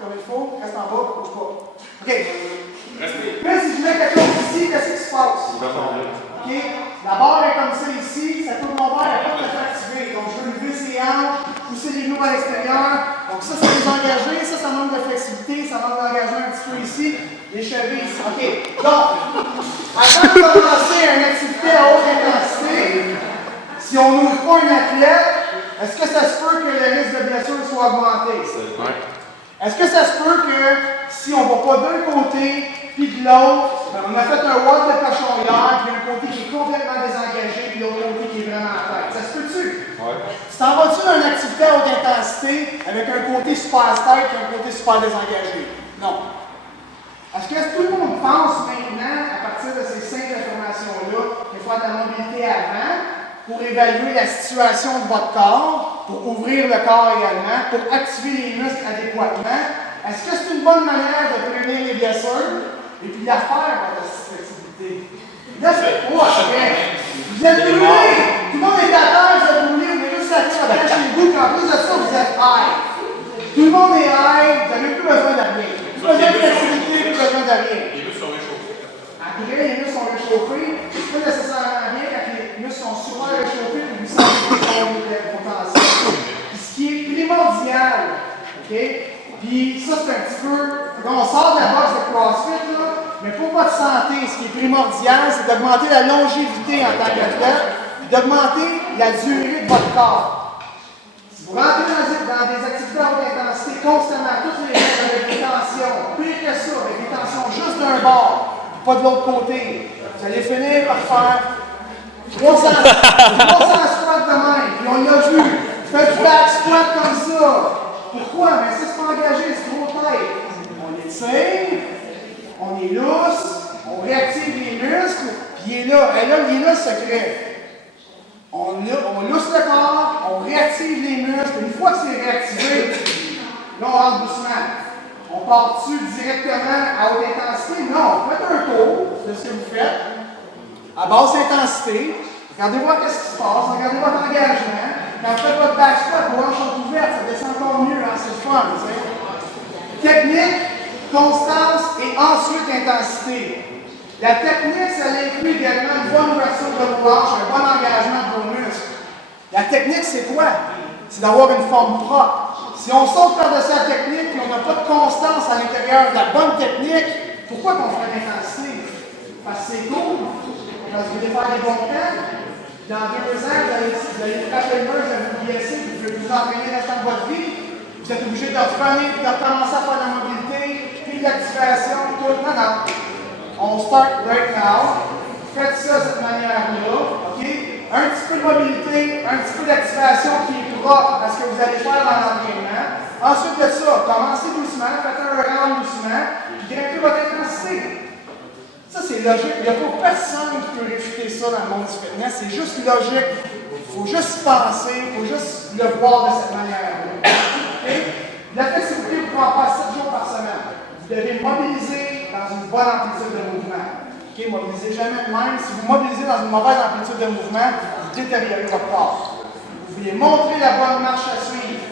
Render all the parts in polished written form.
comme il faut, reste en bas, bouge pas. OK. Restez. Là, si je mets quelque chose ici, qu'est-ce qui se passe? OK. La barre est comme ça ici, ça tourne mon verre, elle n'est pas activée. Donc, je veux lever ses hanches, pousser les genoux à l'extérieur. Donc, ça, c'est désengagé, ça manque de flexibilité, ça manque d'engagement un petit peu ici. Les chevilles ici. OK. Donc, avant de commencer une activité à haute intensité, si on n'ouvre pas un athlète, est-ce que ça se peut que le risque de blessure soit augmenté? Est-ce que ça se peut que si on ne va pas d'un côté puis de l'autre, on a fait un walk de cochon hier, puis il y a un côté qui est complètement désengagé, puis l'autre côté qui est vraiment en tête. Ça se peut-tu? Ouais. Tu t'en vas-tu dans une activité à haute intensité avec un côté super tête et un côté super désengagé? Non. Est-ce que tout le monde pense maintenant, à partir de ces 5 informations-là, qu'il faut de la mobilité avant pour évaluer la situation de votre corps, pour ouvrir le corps également, pour activer les muscles adéquatement? Est-ce que c'est une bonne manière de prévenir les blessures et puis de la faire, votre flexibilité? Là, c'est quoi, après? Vous êtes brûlés! Tout le monde est à terre, vous êtes brûlés, vous êtes juste à terre chez vous, puis en plus de ça, vous êtes high. Tout le monde est high, vous n'avez plus besoin de rien. Plus besoin de flexibilité, plus besoin de rien. Les muscles sont réchauffés. Après, les muscles sont réchauffés. C'est pas nécessairement bien quand les muscles sont super réchauffés, puis vous sentez qu'ils sont potentiels. Puis ce qui est primordial, OK? Puis ça, c'est un petit peu. On sort de la boxe de CrossFit, là, mais pour votre santé, ce qui est primordial, c'est d'augmenter la longévité en tant qu'athlète, puis d'augmenter la durée de votre corps. Si vous rentrez dans des activités à haute intensité constamment, toutes les jours avec des tensions, pire que ça, avec des tensions juste d'un bord, pas de l'autre côté, vous allez finir par faire 300 squats de même, puis on l'a vu, faites du back squat comme ça. Pourquoi? Ben ça, c'est pas engagé, c'est trop tête. On étire, on est lousse, on réactive les muscles, puis il est là. Et là, il est là le secret. On lousse le corps, on réactive les muscles. Une fois que c'est réactivé, là, on rentre doucement. On part-tu directement à haute intensité? Non, faites un tour de ce que vous faites à basse intensité. Regardez voir qu'est-ce qui se passe, regardez votre engagement. Quand vous faites votre back squat, vos hanches sont ouvertes, ça descend encore mieux, hein, c'est le fun. Technique, constance et ensuite intensité. La technique, ça inclut également une bonne ouverture de vos hanches, un bon engagement de vos muscles. La technique, c'est quoi? C'est d'avoir une forme propre. Si on saute par-dessus la technique et on n'a pas de constance à l'intérieur de la bonne technique, pourquoi qu'on ferait l'intensité? Parce que c'est cool, parce que vous voulez faire des bons temps. Dans 2 ans, vous allez frapper le mur, vous allez vous blesser, vous pouvez vous entraîner le restant de votre vie. Vous êtes obligé de revenir, de recommencer à faire de la mobilité, puis de l'activation, tout. Non, non. On start right now. Faites ça de cette manière-là. OK? Un petit peu de mobilité, un petit peu d'activation qui est propre à ce que vous allez faire dans l'entraînement. Ensuite de ça, commencez doucement, faites un round doucement, puis grimpez votre intensité. Ça, c'est logique. Il n'y a pas personne qui peut réfuter ça dans le monde du fitness. C'est juste logique. Il faut juste y penser, il faut juste le voir de cette manière-là. Okay? La flexibilité, vous pouvez en faire 7 jours par semaine. Vous devez mobiliser dans une bonne amplitude de mouvement. Okay? Mobilisez jamais de même. Si vous mobilisez dans une mauvaise amplitude de mouvement, vous détériorez votre corps. Vous voulez montrer la bonne marche à suivre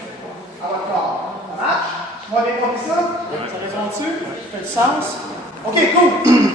à votre corps. Ça marche? Vous m'avez compris ça? Ça répond-tu? Ça fait du sens? OK, cool.